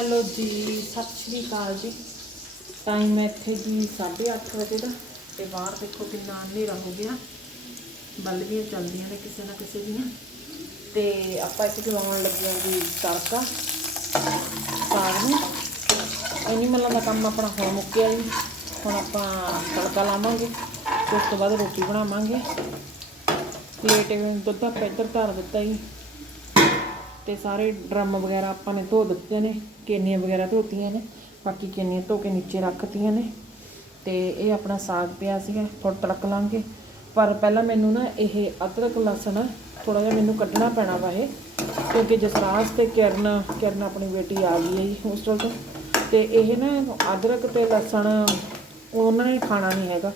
Hello ਜੀ, ਸਤਿ ਸ਼੍ਰੀ ਅਕਾਲ ਜੀ। ਟਾਈਮ ਇੱਥੇ ਜੀ 8:30 ਵਜੇ ਦਾ ਤੇ ਬਾਹਰ ਦੇਖੋ ਕਿੰਨਾ ਹਨੇਰਾ ਹੋ ਗਿਆ। ਬਲਬੀਆਂ ਚੱਲਦੀਆਂ ਨੇ ਕਿਸੇ ਨਾ ਕਿਸੇ ਦੀਆਂ। ਤੇ ਆਪਾਂ ਇੱਥੇ ਜਵਾਉਣ ਲੱਗੇ ਜੀ ਤੜਕਾ। ਸਾਗ ਨੂੰ। ਐਨੀਮਲਾਂ ਦਾ ਕੰਮ ਆਪਣਾ ਹੋ ਮੁੱਕਿਆ ਜੀ। ਹੁਣ ਆਪਾਂ ਤੜਕਾ ਲਾਵਾਂਗੇ ਤੇ ਉਸ ਤੋਂ ਬਾਅਦ ਰੋਟੀ ਬਣਾਵਾਂਗੇ। ਪਲੇਟ ਦੁੱਧ ਆਪਾਂ ਇੱਧਰ ਧਰ ਦਿੱਤਾ ਜੀ। ਤੇ ਸਾਰੇ ਡਰਮ ਵਗੈਰਾ ਆਪਾਂ ਨੇ ਧੋ ਦਿੱਤੇ ਨੇ, ਕੇਨੀਆਂ ਵਗੈਰਾ ਧੋਤੀਆਂ ਨੇ, ਬਾਕੀ ਕੇਨੀਆਂ ਧੋ ਕੇ ਨੀਚੇ ਰੱਖਤੀਆਂ ਨੇ ਤੇ ਇਹ ਆਪਣਾ ਸਾਗ ਪਿਆ ਸੀਗਾ ਥੋੜਾ ਤੜਕ ਲਾਂਗੇ। ਪਰ ਪਹਿਲਾਂ ਮੈਨੂੰ ਨਾ ਇਹ ਅਦਰਕ ਲਸਣ ਥੋੜਾ ਜਿਹਾ ਮੈਨੂੰ ਕੱਢਣਾ ਪੈਣਾ ਵਾ ਇਹ, ਕਿਉਂਕਿ ਜਸਰਾਜ ਤੇ ਕਿਰਨ ਕਿਰਨ ਆਪਣੀ ਬੇਟੀ ਆ ਗਈ ਹੈ ਜੀ ਹੋਸਟਲ ਤੋਂ। ਤੇ ਇਹ ਨਾ ਅਦਰਕ ਤੇ ਲਸਣ ਉਹਨਾਂ ਨੇ ਖਾਣਾ ਨਹੀਂ ਹੈਗਾ।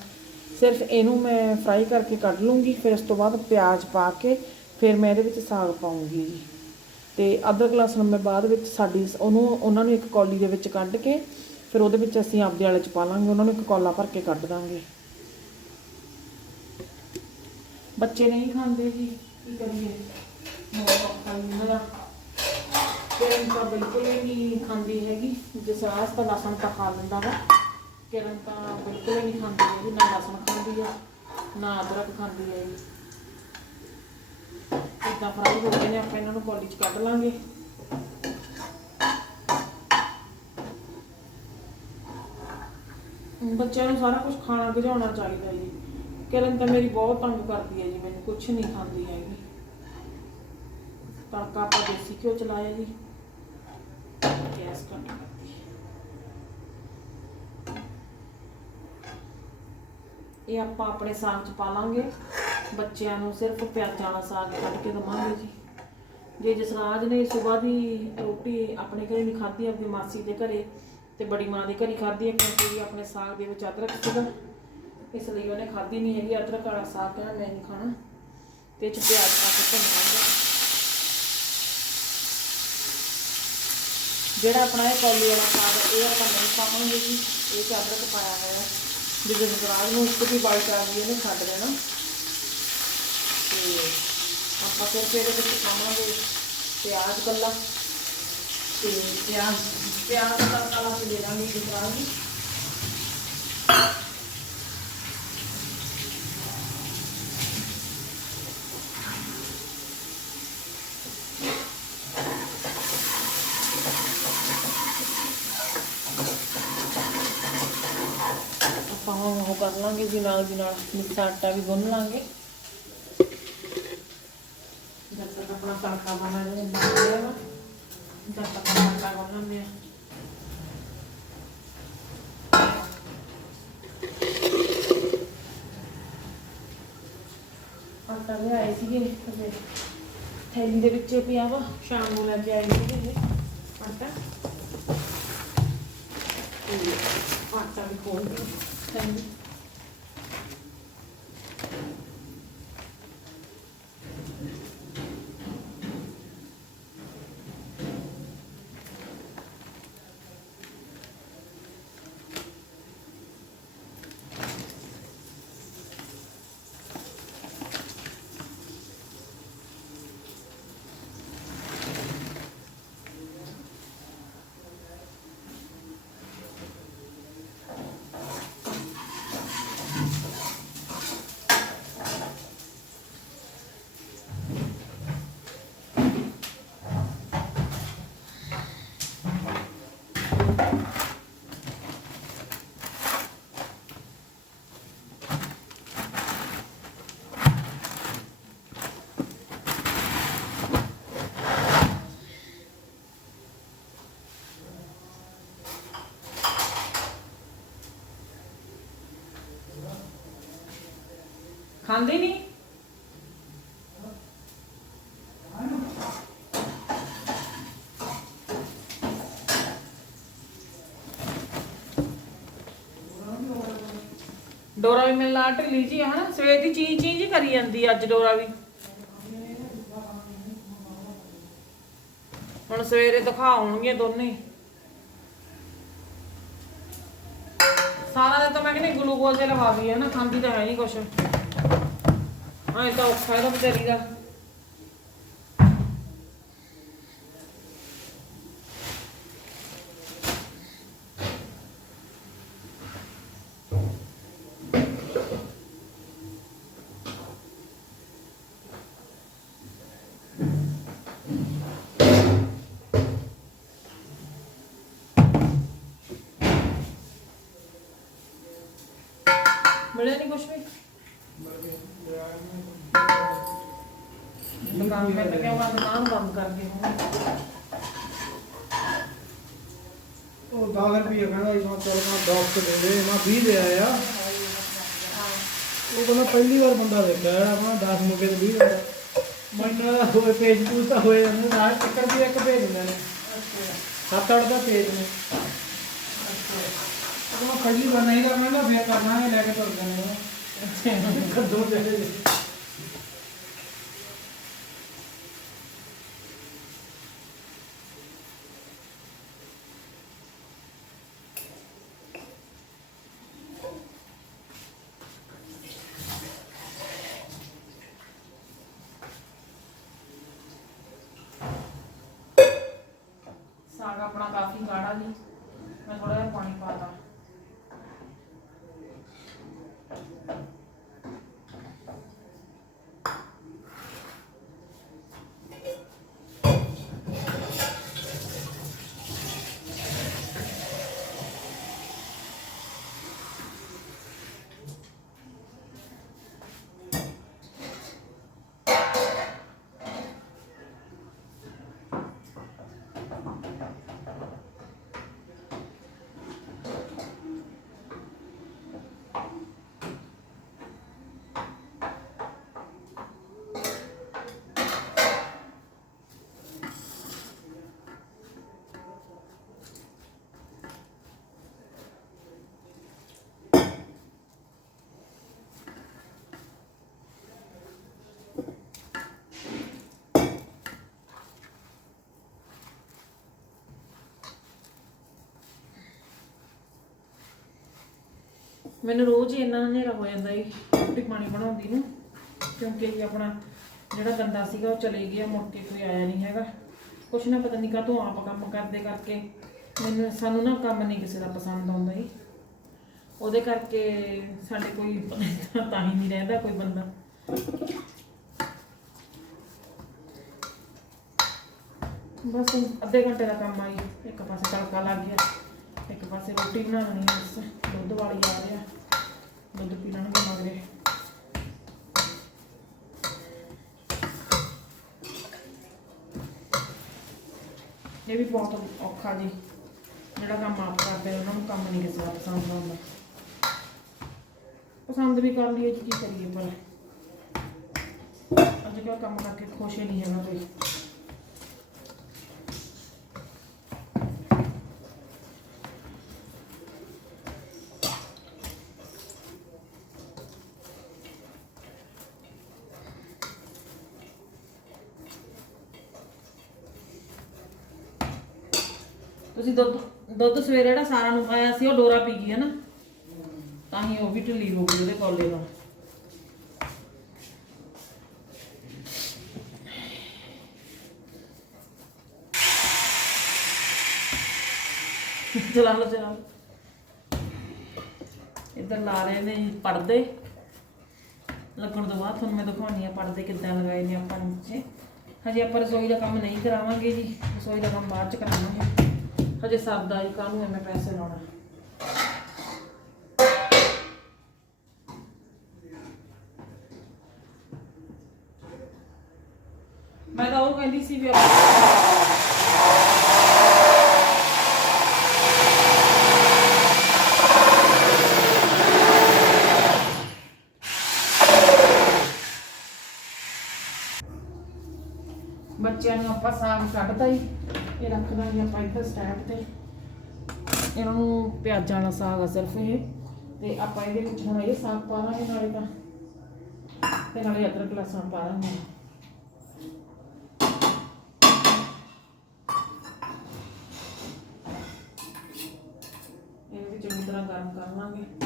ਸਿਰਫ ਇਹਨੂੰ ਮੈਂ ਫਰਾਈ ਕਰਕੇ ਕੱਢ ਲੂੰਗੀ, ਫਿਰ ਉਸ ਤੋਂ ਬਾਅਦ ਪਿਆਜ਼ ਪਾ ਕੇ ਫਿਰ ਮੈਂ ਇਹਦੇ ਵਿੱਚ ਸਾਗ ਪਾਉਂਗੀ ਜੀ। ਤੇ ਅਦਰਕ ਲਸਣ ਮੈਂ ਬਾਅਦ ਵਿੱਚ ਸਾਡੀ ਉਹਨੂੰ, ਉਹਨਾਂ ਨੂੰ ਇੱਕ ਕੌਲੀ ਦੇ ਵਿੱਚ ਕੱਢ ਕੇ ਫਿਰ ਉਹਦੇ ਵਿੱਚ ਅਸੀਂ ਆਪਦੇ ਵਾਲੇ ਚ ਪਾ ਲਾਂਗੇ, ਉਹਨਾਂ ਨੂੰ ਇੱਕ ਕੌਲਾ ਭਰ ਕੇ ਕੱਢ ਦਾਂਗੇ। ਬੱਚੇ ਨਹੀਂ ਖਾਂਦੇ ਜੀ, ਕੀ ਕਰੀਏ? ਬਹੁਤ ਔਖਾ ਹੀ ਕਿਰਨ ਤਾਂ ਬਿਲਕੁਲ ਹੀ ਨਹੀਂ ਖਾਂਦੀ ਹੈਗੀ। ਜਸਾਸ ਤਾਂ ਲਸਣ ਤਾਂ ਖਾ ਲੈਂਦਾ ਵਾ। ਕਿਰਨ ਤਾਂ ਬਿਲਕੁਲ ਹੀ ਨਹੀਂ ਖਾਂਦੀ ਹੈਗੀ, ਨਾ ਲਸਣ ਖਾਂਦੀ ਆ, ਨਾ ਅਦਰਕ ਖਾਂਦੀ ਹੈ ਜੀ ਇਦਾਂ ਫਰਾਈ ਹੋ ਗਏ ਨੇ, ਆਪਾਂ ਇਹਨਾਂ ਨੂੰ ਕੌਲੀ 'ਚ ਕੱਢ ਲਾਂਗੇ। ਬੱਚਿਆਂ ਨੂੰ ਸਾਰਾ ਕੁਝ ਖਾਣਾ ਬੁਝਾਉਣਾ ਚਾਹੀਦਾ ਜੀ। ਕਿਰਨ ਤਾਂ ਮੇਰੀ ਬਹੁਤ ਤੰਗ ਕਰਦੀ ਹੈ ਜੀ, ਮੈਨੂੰ ਕੁਝ ਨਹੀਂ ਖਾਂਦੀ ਹੈਗੀ। ਤੜਕਾ ਆਪਾਂ ਦੇਸੀ ਘਿਓ ਚਲਾਇਆ ਜੀ। ਗੈਸ ਘੱਟ ਇਹ ਆਪਾਂ ਆਪਣੇ ਸਾਗ 'ਚ ਪਾ ਲਾਂਗੇ। ਬੱਚਿਆਂ ਨੂੰ ਸਿਰਫ ਪਿਆਜ਼ਾਂ ਦਾ ਸਾਗ ਕੱਢ ਕੇ ਦਵਾਂਗੇ ਜੀ। ਜੇ ਜਸਰਾਜ ਨੇ ਸਵੇਰ ਦੀ ਰੋਟੀ ਆਪਣੇ ਘਰੇ ਨਹੀਂ ਖਾਧੀ ਆਪਣੀ ਮਾਸੀ ਦੇ ਘਰੇ ਤੇ ਬੜੀ ਮਾਂ ਦੇ ਘਰੇ ਖਾਧੀ ਹੈ ਕਿਉਂਕਿ ਆਪਣੇ ਸਾਗ ਦੇ ਵਿੱਚ ਅਦਰਕ ਸੀਗਾ। ਇਸ ਲਈ ਉਹਨੇ ਖਾਧੀ ਨਹੀਂ ਹੈਗੀ ਅਦਰਕ ਵਾਲਾ ਸਾਗ ਕਹਿੰਦਾ ਮੈਂ ਨਹੀਂ ਖਾਣਾ। ਤੇ 'ਚ ਪਿਆਜ਼ ਪਾ ਕੇ ਭੁੰਨਾਂਗੇ ਜਿਹੜਾ ਆਪਣਾ ਇਹ ਕੌਲੀ ਵਾਲਾ ਸਾਗ ਹੈ, ਇਹ ਆਪਾਂ ਨਹੀਂ ਪਾਵਾਂਗੇ ਜੀ। ਇਹ 'ਚ ਅਦਰਕ ਪਾਇਆ ਹੋਇਆ ਹੈ। ਜਸਰਾਜ ਨੂੰ ਇੱਕ ਵੀ ਬਾਈਟ ਆ ਗਈ ਇਹਨੇ ਛੱਡ ਦੇਣਾ। ਤੇ ਆਪਾਂ ਫਿਰ ਫਿਰ ਇਹਦੇ ਵਿੱਚ ਪਾਵਾਂਗੇ ਪਿਆਜ਼ ਕੱਲਾ ਤੇ ਪਿਆਜ਼ ਪਿਆਜ਼ ਦਾ ਤੜਕਾ ਲਾ ਦੇ ਦਾਂਗੇ ਜਸਰਾਜ ਨੂੰ ਆਪਾਂ ਹੁਣ ਉਹ ਕਰ ਲਾਂਗੇ, ਜੀ ਨਾਲ ਦੀ ਨਾਲ ਮਿੱਠਾ ਆਟਾ ਵੀ ਗੁੰਨ ਲਾਂਗੇ ਜਦ ਤੱਕ ਆਪਣਾ ਤੜਕਾ ਬਣਾ ਰਿਹਾ ਬਣ ਰਿਹਾ ਵਾ ਜਦ ਤੱਕ ਆਪਾਂ ਆਟਾ ਗੁੰਨ ਲੈਂਦੇ ਆ ਆਟਾ ਲਿਆਏ ਸੀਗੇ ਤੇ ਥੈਲੀ ਦੇ ਵਿੱਚ ਪਿਆ ਵਾ ਸ਼ਾਮ ਨੂੰ ਲੈ ਕੇ ਆਏ ਸੀਗੇ ਇਹ ਆਟਾ ਖਾਂਦੇ ਨਹੀਂ? ਡੋਰਾ ਵੀ ਮਿਲਣਾ ਢਿੱਲੀ ਜੀ ਆ, ਹਨਾ? ਸਵੇਰ ਦੀ ਚੀਂ ਚੀਂ ਜੀ ਕਰੀ ਜਾਂਦੀ ਅੱਜ ਡੋਰਾ ਵੀ। ਹੁਣ ਸਵੇਰੇ ਦਿਖਾਉਣਗੇ ਦੋਨੇ। ਸਾਰਾ ਦਿਨ ਤਾਂ ਮੈਂ ਕਹਿੰਦੀ ਗਲੂਕੋਜ਼ ਦੇ ਹੈ ਨਾ ਖਾਂਦੀ ਤਾਂ ਹੈ ਨਹੀਂ ਕੁਛ। ਐਂ ਤਾਂ ਔਖਾ ਇਹਦਾ ਬਚਾਰੀ ਦਾ। ਮਿਲਿਆ ਨਹੀਂ ਕੁਛ ਵੀ? ਦੁਕਾਨ ਮੈਂ ਤਾਂ ਕਿਹਾ ਦੁਕਾਨ ਬੰਦ ਕਰ ਗਏ ਹੁਣ ਉਹ 10 ਰੁਪਏ ਕਹਿੰਦਾ ਸੀ ਮੈਂ ਚੱਲ ਮੈਂ ਡਾਕ ਤੇ ਦੇ ਦੇ ਮੈਂ 20 ਦੇ ਆਇਆ ਉਹ ਕਹਿੰਦਾ ਪਹਿਲੀ ਵਾਰ ਬੰਦਾ ਦੇਖਿਆ ਜਿਹੜਾ ਆਪਣਾ 10 ਮੁਕੇ ਤੇ 20 ਦਿੰਦਾ ਮੈਨੂੰ ਦਾ ਹੋਏ ਪੇਜ ਪੂਜ ਤਾਂ ਹੋਏ ਜਾਂਦੇ ਨਾਲ ਚੱਕਰ ਵੀ ਇੱਕ ਭੇਜ ਦਿੰਦੇ ਨੇ ਸੱਤ ਅੱਠ ਦਾ ਪੇਜ ਨੇ ਉਹ ਮੈਂ ਪਹਿਲੀ ਵਾਰ ਨਹੀਂ ਕਰਨਾ ਨਾ ਫੇਰ ਕਰਨਾ ਹੈ ਲੈ ਕੇ ਤੁਰ ਜਾਂਦੇ ਨੇ ਕਦੋਂ ਦੇ ਸਾਗ ਆਪਣਾ ਕਾਫੀ ਗਾੜਾ ਜੀ ਮੈਂ ਥੋੜਾ ਜਿਹਾ ਪਾਣੀ ਪਾ ਮੈਨੂੰ ਰੋਜ਼ ਹੀ ਇੰਨਾ ਹਨੇਰਾ ਹੋ ਜਾਂਦਾ ਈ ਰੋਟੀ ਪਾਣੀ ਬਣਾਉਂਦੀ ਨੂੰ, ਕਿਉਂਕਿ ਜੀ ਆਪਣਾ ਜਿਹੜਾ ਬੰਦਾ ਸੀਗਾ ਉਹ ਚਲੇ ਗਿਆ, ਮੁੜ ਕੇ ਕੋਈ ਆਇਆ ਨਹੀਂ ਹੈਗਾ। ਕੁਛ ਨਾ ਪਤਾ ਨਹੀਂ ਕਾਹਤੋਂ ਆਪ ਕੰਮ ਕਰਦੇ ਕਰਕੇ, ਮੈਨੂੰ ਸਾਨੂੰ ਨਾ ਕੰਮ ਨਹੀਂ ਕਿਸੇ ਦਾ ਪਸੰਦ ਆਉਂਦਾ ਈ ਉਹਦੇ ਕਰਕੇ ਸਾਡੇ ਕੋਈ ਤਾਂ ਹੀ ਨਹੀਂ ਰਹਿੰਦਾ ਕੋਈ ਬੰਦਾ। ਬਸ ਅੱਧੇ ਘੰਟੇ ਦਾ ਕੰਮ ਆਈ ਇੱਕ ਪਾਸੇ ਤੜਕਾ ਲੱਗ ਗਿਆ। ਪਾਸੇ ਰੋਟੀ ਬਣਾਉਣੀ ਹੈ ਬਸ ਦੁੱਧ ਵਾਲੀ ਆ ਰਿਹਾ। ਦੁੱਧ ਪੀ ਲੈਣਗੇ ਮਗਰੇ। ਇਹ ਵੀ ਬਹੁਤ ਔਖਾ ਜੀ। ਜਿਹੜਾ ਕੰਮ ਆਪ ਕਰਦੇ ਉਹਨਾਂ ਨੂੰ ਕੰਮ ਨਹੀਂ ਕਿਸੇ ਦਾ ਪਸੰਦ ਆਉਂਦਾ। ਪਸੰਦ ਵੀ ਕਰ ਲਈਏ ਜੀ, ਕੀ ਕਰੀਏ ਪਰ ਅੱਜ ਕੱਲ੍ਹ ਕੰਮ ਕਰਕੇ ਖੁਸ਼ ਹੀ ਨਹੀਂ ਹੈਗਾ ਕੋਈ। ਤੁਸੀਂ ਦੁੱਧ ਦੁੱਧ ਸਵੇਰੇ ਜਿਹੜਾ ਸਾਰਾ ਨੂੰ ਪਾਇਆ ਸੀ, ਉਹ ਡੋਰਾ ਪੀ ਗਈ ਹੈ ਨਾ। ਤਾਂ ਹੀ ਉਹ ਵੀ ਢਿੱਲੀ ਹੋ ਗਈ ਉਹਦੇ ਕੋਲੇ ਨਾਲ ਚਲਾ ਲਓ ਚਲਾ ਲਓ। ਇੱਧਰ ਲਾ ਰਹੇ ਨੇ ਪਰਦੇ। ਲੱਗਣ ਤੋਂ ਬਾਅਦ ਤੁਹਾਨੂੰ ਮੈਂ ਦਿਖਾਉਣੀ ਆ ਪਰਦੇ ਕਿੱਦਾਂ ਲਗਾਏ ਨੇ ਆਪਾਂ ਨੀਚੇ ਹਜੇ ਆਪਾਂ ਰਸੋਈ ਦਾ ਕੰਮ ਨਹੀਂ ਕਰਾਵਾਂਗੇ ਜੀ, ਰਸੋਈ ਦਾ ਕੰਮ ਬਾਅਦ ਚ ਕਰਾਵਾਂਗੇ। ਹਜੇ ਸਰਦਾ ਹੀ ਕਾਹਨੂੰ ਐਵੇਂ ਪੈਸੇ ਲਾਉਣਾ। ਮੈਂ ਤਾਂ ਉਹ ਕਹਿੰਦੀ ਸੀ ਵੀ ਬੱਚਿਆਂ ਨੂੰ ਆਪਾਂ ਸਾਗ ਕੱਢਦਾ ਹੀ। ਇਹ ਰੱਖ ਦਾਂਗੇ ਆਪਾਂ ਇੱਧਰ ਸਟੈਂਡ ਤੇ ਇਹਨਾਂ ਨੂੰ ਪਿਆਜ਼ਾਂ ਦਾ ਸਾਗ ਆ ਸਿਰਫ ਇਹ, ਤੇ ਆਪਾਂ ਇਹਦੇ ਵਿੱਚ ਹੁਣ ਇਹ ਸਾਗ ਪਾ ਦਾਂਗੇ ਨਾਲੇ ਤਾਂ, ਤੇ ਨਾਲੇ ਅਦਰਕ ਲਸਣ ਪਾ ਦਾਂਗੇ। ਇਹਨੂੰ ਵੀ ਚੰਗੀ ਤਰ੍ਹਾਂ ਗਰਮ ਕਰ ਲਾਂਗੇ।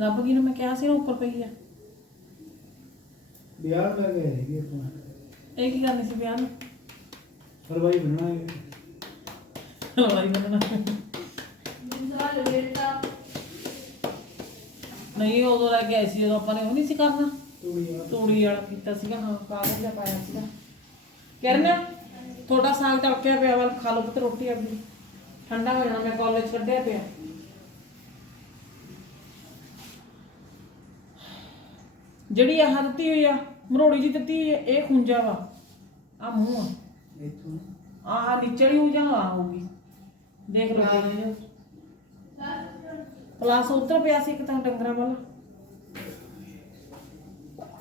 ਰੱਬ ਕੀ ਨੂੰ ਮੈਂ ਕਿਹਾ ਸੀ ਨਾ ਉੱਪਰ ਪਈ ਆ। ਵਿਆਹ ਕਰ ਗਏ ਹੈਗੇ ਆਪਾਂ। ਇਹ ਕੀ ਕਰਨੀ ਸੀ ਵਿਆਹ ਨੂੰ? ਹਲਵਾਈ ਬਣਨਾ ਹੈ। ਹਲਵਾਈ ਬਣਨਾ ਨਹੀਂ ਉਦੋਂ ਲੈ ਕੇ ਆਈ ਸੀ ਜਦੋਂ ਆਪਾਂ ਨੇ ਉਹ ਨਹੀਂ ਸੀ ਕਰਨਾ। ਤੂੜੀ ਵਾਲਾ। ਕੀਤਾ ਸੀਗਾ ਹਾਂ ਕਾਗਜ਼ ਦਾ ਪਾਇਆ ਸੀਗਾ। ਕਿਰਨ ਤੁਹਾਡਾ ਸਾਗ ਤੜਕਿਆ ਪਿਆ ਵਾ ਖਾ ਲਓ ਪੁੱਤ ਰੋਟੀ ਆਪਣੀ। ਠੰਡਾ ਹੋ ਜਾਣਾ ਮੈਂ ਕਾਲਜ ਕੱਢਿਆ ਪਿਆ। ਜਿਹੜੀ ਆਹ ਦਿੱਤੀ ਹੋਈ ਆ ਮਰੋੜੀ ਜੀ ਦਿੱਤੀ ਹੋਈ ਆ, ਇਹ ਖੁੰਜਾ ਵਾ। ਆ ਮੂੰਹ ਆ। ਇੱਥੋਂ। ਆਹ ਨਿਚੜੀ ਹੋ ਜਾਂ ਆ ਹੋਊਗੀ? ਦੇਖ ਲਓ। ਪਲਾਸ ਉੱਤਰ ਪਿਆ ਸੀ ਇੱਕ ਤਾਂ ਡੰਗਰਾਂ ਵੱਲ।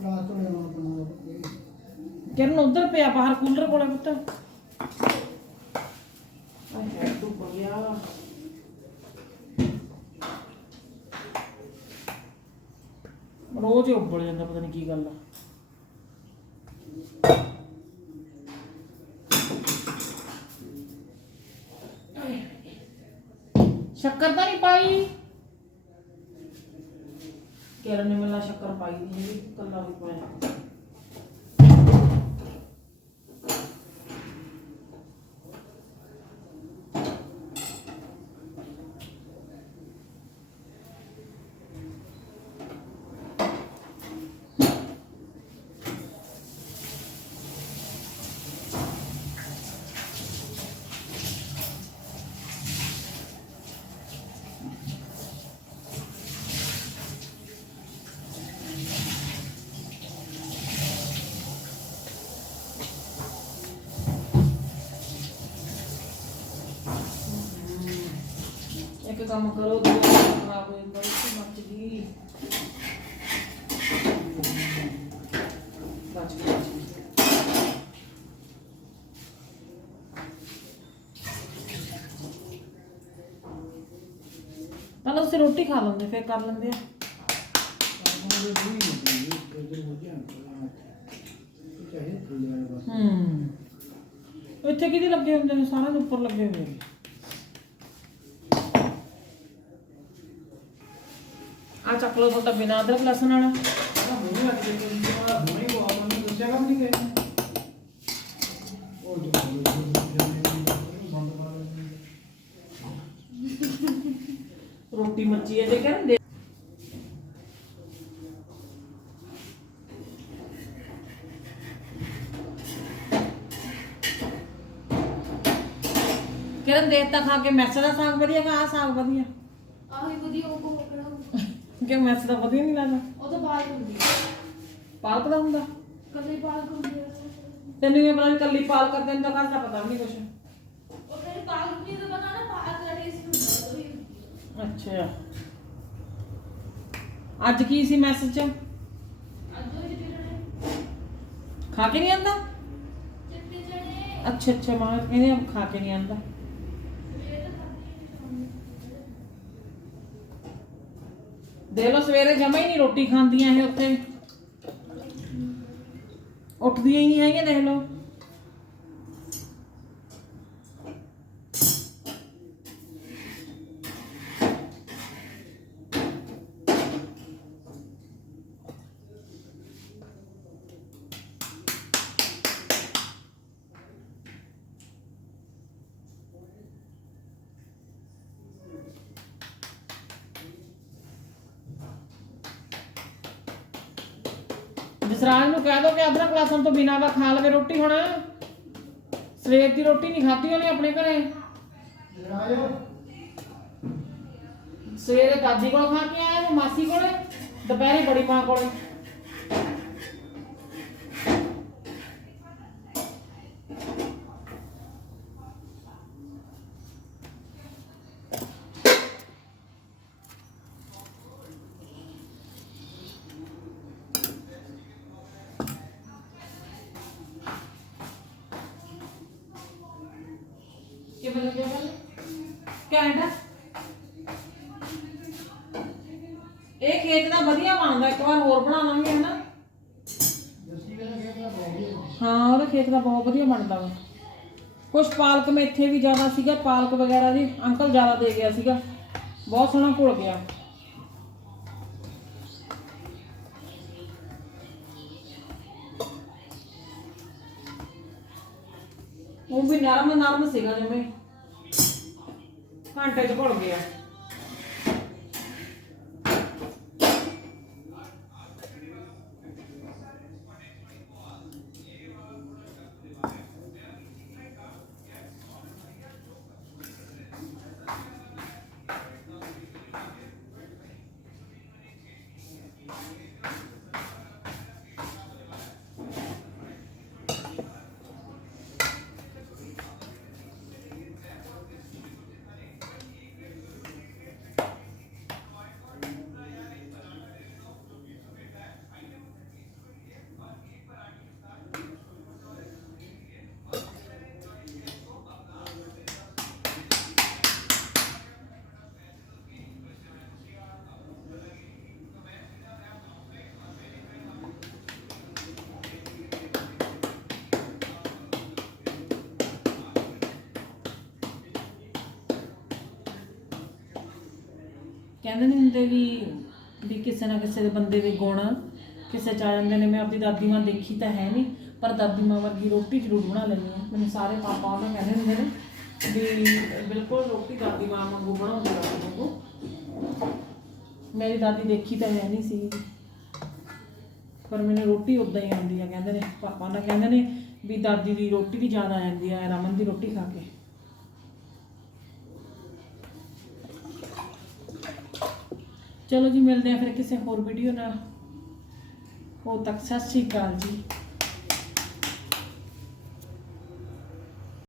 ਰਾਤ ਨੂੰ ਕਿਰਨ ਉਧਰ ਪਿਆ ਬਾਹਰ ਕੂਲਰ ਕੋਲੇ ਪੁੱਤ। ਆਏ ਤੂੰ ਗਿਆ। ਰੋਜ਼ ਹੀ ਉੱਬਲ ਜਾਂਦਾ, ਪਤਾ ਨਹੀਂ ਕੀ ਗੱਲ ਆ। ਸ਼ੱਕਰ ਤਾਂ ਨਹੀਂ ਪਾਈ। ਕਿਰਨ ਨੇ ਮੈਨੂੰ ਸ਼ੱਕਰ ਪਾਈ ਨਹੀਂ ਕੱਲਾ ਵੀ ਪਾਇਆ। ਕੰਮ ਕਰੋ ਦੋ ਖਰਾਬ ਹੋ ਜਾਂਦਾ ਇਸ ਮੱਚ ਗਈ। ਬਚ ਗਈ ਬਚ ਗਈ। ਪਹਿਲਾਂ ਤੁਸੀਂ ਰੋਟੀ ਖਾ ਲੈਂਦੇ ਫਿਰ ਕਰ ਲੈਂਦੇ ਆ। ਹੂੰ। ਇੱਥੇ ਕਿਹਦੇ ਲੱਗੇ ਹੁੰਦੇ ਨੇ? ਸਾਰਿਆਂ ਦੇ ਉੱਪਰ ਲੱਗੇ ਹੋਏ ਨੇ ਆ ਚੱਕ ਲਓ ਤੁਹਾਡਾ ਬਿਨਾਂ ਅਦਰਕ ਲਸਣ ਵਾਲਾ ਆ ਮੈਨੂੰ ਅੱਜ ਦੇ ਦਿਨ ਦਾ ਹੁਣੇ ਕੋ ਆਪਾਂ ਨੂੰ ਦੱਸਿਆ ਕੰਮ ਨਹੀਂ ਗਏ ਉਹ ਜੋ ਬੰਦ ਮਾਰ ਰੋਟੀ ਮੱਚੀ ਹੈ, ਜੇ ਕਹਿੰਦੇ ਕਿਰਨ ਦੇਖ ਖਾ ਕੇ ਮੈਸ ਦਾ ਸਾਗ ਵਧੀਆ ਖਾ ਆਹ ਸਾਗ ਵਧੀਆ? ਆਹੀ ਵਧੀਆ, ਉਹ ਕੋ ਪਕੜਾ ਕਿ ਮੈਸ ਦਾ ਵਧੀਆ ਨਹੀਂ ਲੱਗਦਾ? ਉਹ ਤਾਂ ਬਾਲ ਹੁੰਦੀ ਪਾਲਕ ਦਾ ਹੁੰਦਾ? ਕਦੇ ਬਾਲ ਹੁੰਦੀ ਤੈਨੂੰ ਇਹ ਪਤਾ ਨੀ ਕੱਲੀ ਪਾਲਕ ਕਰਦੇ ਨੇ ਤਾਂ ਘਰ ਦਾ ਪਤਾ ਵੀ ਨਹੀਂ ਕੁਛ। ਉਹ ਤੇਰੇ ਬਾਲ ਹੁੰਦੀ ਤਾਂ ਪਤਾ ਨਾ ਬਾਲ ਦਾ ਟੇਸਟ ਹੁੰਦਾ ਉਹ ਵੀ ਅੱਛਾ। ਅੱਜ ਕੀ ਸੀ ਮੈਸੇਜ ਚ? ਅੱਜ ਉਹ ਜਿਹੜੇ ਜਿਹੜੇ ਖਾ ਕੇ ਨਹੀਂ ਆਂਦਾ? ਚਿੱਟੇ ਜਿਹੜੇ ਅੱਛਾ ਅੱਛਾ ਮਾਂ ਕਹਿੰਦੇ ਖਾ ਕੇ ਨਹੀਂ ਆਂਦਾ ਸਵੇਰ ਦਾ ਖਾਂਦੇ ਦੇਖ ਲਓ ਸਵੇਰੇ ਜਮਾ ਹੀ ਨਹੀਂ ਰੋਟੀ ਖਾਂਦੀਆਂ ਇਹ ਉੱਥੇ। ਉੱਠਦੀਆਂ ਹੀ ਨਹੀਂ ਹੈਗੀਆਂ, ਦੇਖ ਲਓ। ਜਸਰਾਜ ਨੂੰ ਕਹਿ ਦੋ ਕਿ ਅਦਰਕ ਲਸਣ ਤੋਂ ਬਿਨਾਂ ਦਾ ਖਾ ਲਵੇ ਰੋਟੀ ਹੁਣ। ਸਵੇਰ ਦੀ ਰੋਟੀ ਨਹੀਂ ਖਾਧੀ ਉਹਨੇ ਆਪਣੇ ਘਰੇ। ਸਵੇਰੇ ਦਾਦੀ ਕੋਲ ਖਾ ਕੇ ਆਇਆ ਉਹ ਮਾਸੀ ਕੋਲ। ਦੁਪਹਿਰੇ ਬੜੀ ਮਾਂ ਕੋਲ। क्या ਦਾ ਵਧੀਆ ਬਣਦਾ, ਇੱਕ ਵਾਰ ਹੋਰ ਬਣਾਵਾਂਗੇ ਬਹੁਤ ਵਧੀਆ ਬਣਦਾ ਕੁਝ ਪਾਲਕ ਮੇਥੇ ਵੀ ਜ਼ਿਆਦਾ ਸੀਗਾ, ਪਾਲਕ ਵਗੈਰਾ ਦੀ ਅੰਕਲ ਜ਼ਿਆਦਾ ਦੇ ਗਿਆ ਸੀਗਾ। ਬਹੁਤ ਸੋਹਣਾ ਘੁਲ ਗਿਆ। ਉਹ ਵੀ ਨਰਮ ਨਰਮ ਸੀਗਾ ਜਿਵੇਂ ਘੰਟੇ ਚ ਘੁਲ ਗਿਆ। ਕਹਿੰਦੇ ਨਹੀਂ ਹੁੰਦੇ ਵੀ ਵੀ ਕਿਸੇ ਨਾ ਕਿਸੇ ਦੇ ਬੰਦੇ ਦੇ ਗੁਣ ਕਿਸੇ ਚ ਆ ਜਾਂਦੇ ਨੇ, ਮੈਂ ਆਪਣੀ ਦਾਦੀ ਮਾਂ ਦੇਖੀ ਤਾਂ ਹੈ ਨਹੀਂ ਪਰ ਦਾਦੀ ਮਾਂ ਵਰਗੀ ਰੋਟੀ ਜ਼ਰੂਰ ਬਣਾ ਲੈਂਦੀ ਹਾਂ। ਮੈਨੂੰ ਸਾਰੇ ਪਾਪਾ ਉਹਨਾਂ ਕਹਿੰਦੇ ਹੁੰਦੇ ਨੇ ਵੀ ਬਿਲਕੁਲ ਰੋਟੀ ਦਾਦੀ ਮਾਂ ਵਾਂਗੂ ਬਣਾਉਂਦੀ ਆ ਵਾਂਗੂ ਮੇਰੀ ਦਾਦੀ ਦੇਖੀ ਤਾਂ ਹੈ ਨਹੀਂ ਸੀ। ਪਰ ਮੈਨੂੰ ਰੋਟੀ ਉਦਾਂ ਹੀ ਆਉਂਦੀ ਆ, ਕਹਿੰਦੇ ਨੇ, ਪਾਪਾ ਉਹਨਾਂ ਕਹਿੰਦੇ ਨੇ ਵੀ ਦਾਦੀ ਦੀ ਰੋਟੀ ਦੀ ਜ਼ਿਆਦਾ ਆ ਜਾਂਦੀ ਆ, ਰਮਨ ਦੀ ਰੋਟੀ ਖਾ ਕੇ। ਚਲੋ ਜੀ, ਮਿਲਦੇ ਆ ਫਿਰ ਕਿਸੇ ਹੋਰ ਵੀਡੀਓ ਨਾਲ। ਉਦੋਂ ਤੱਕ, ਸਤਿ ਸ਼੍ਰੀ ਅਕਾਲ ਜੀ।